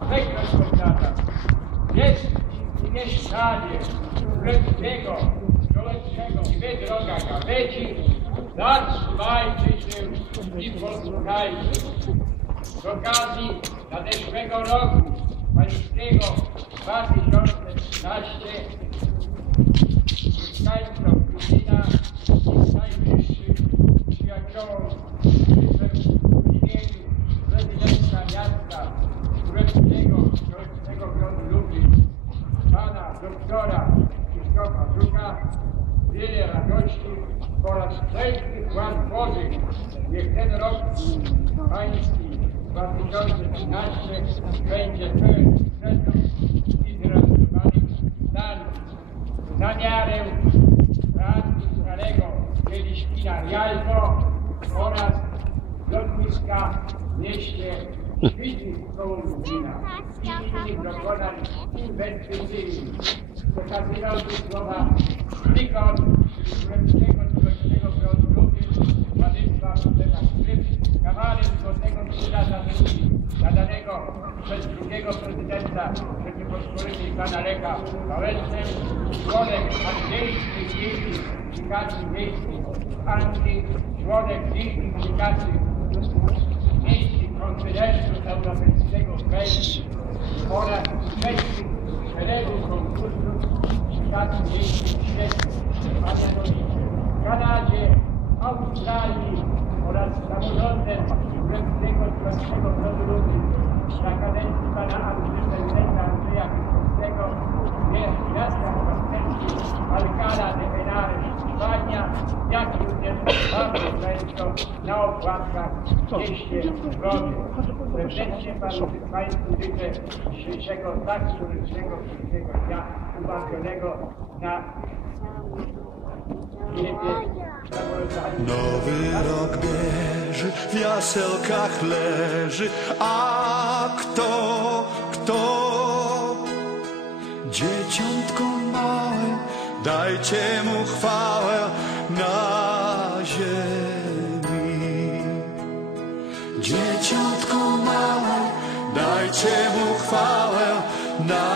Wekroć powiada, jest i mieszkanie lepszego, do lepszego i wy, droga gaweci, zatrzymajcie się i posłuchajcie. Z okazji nadeszłego roku pańskiego 2013 mieszkańcom Lublina i najbliższych przyjaciołom życzę w imieniu prezydenta miasta Królewskiego Grodu Lublin, pana doktora Krzysztofa Żuka, wiele radości oraz wszelkich łask Bożych. Niech ten rok pański 2013 będzie pełen sprzętów i zrealizowanych planów. Za miarę Teatru Starego Kieliszkina Rialto oraz lotniska w mieście Świdnik koło Lublina i innych dokonań inwestycyjnych. Przekazywałby słowa Nikon, Królewskiego Stołecznego Grodu Lublin, Władysław Stefan kawaler Złotego Krzyża za Drugi, nadanego przez drugiego prezydenta Rzeczypospolitej pana Lecha Wałęsę, członek angielskiej Gildii Publikacji Miejskich w Anglii, członek Gildii Publikacji Miejskich Konferencji Europejskiego w Belgii oraz uczestnik szeregu konkursów publikacji miejskich w świecie, a mianowicie w Kanadzie, Australii oraz samorządem Królewskiego Stołecznego Grodu Lublin na kadencji pana prezydenta Andrzeja Kwiatkowskiego w miastach partnerskich Alcalá de Henares, Hiszpania, jak również bardzo często na opłatkach w mieście Wrocławiu. Serdecznie Państwu życzę dzisiejszego tak historycznego dnia uważonego na Nowy rok bierze, w jaselkach leży, a kto? Dzieciątko małe, dajcie mu chwałę na ziemi. Dzieciątko małe, dajcie mu chwałę na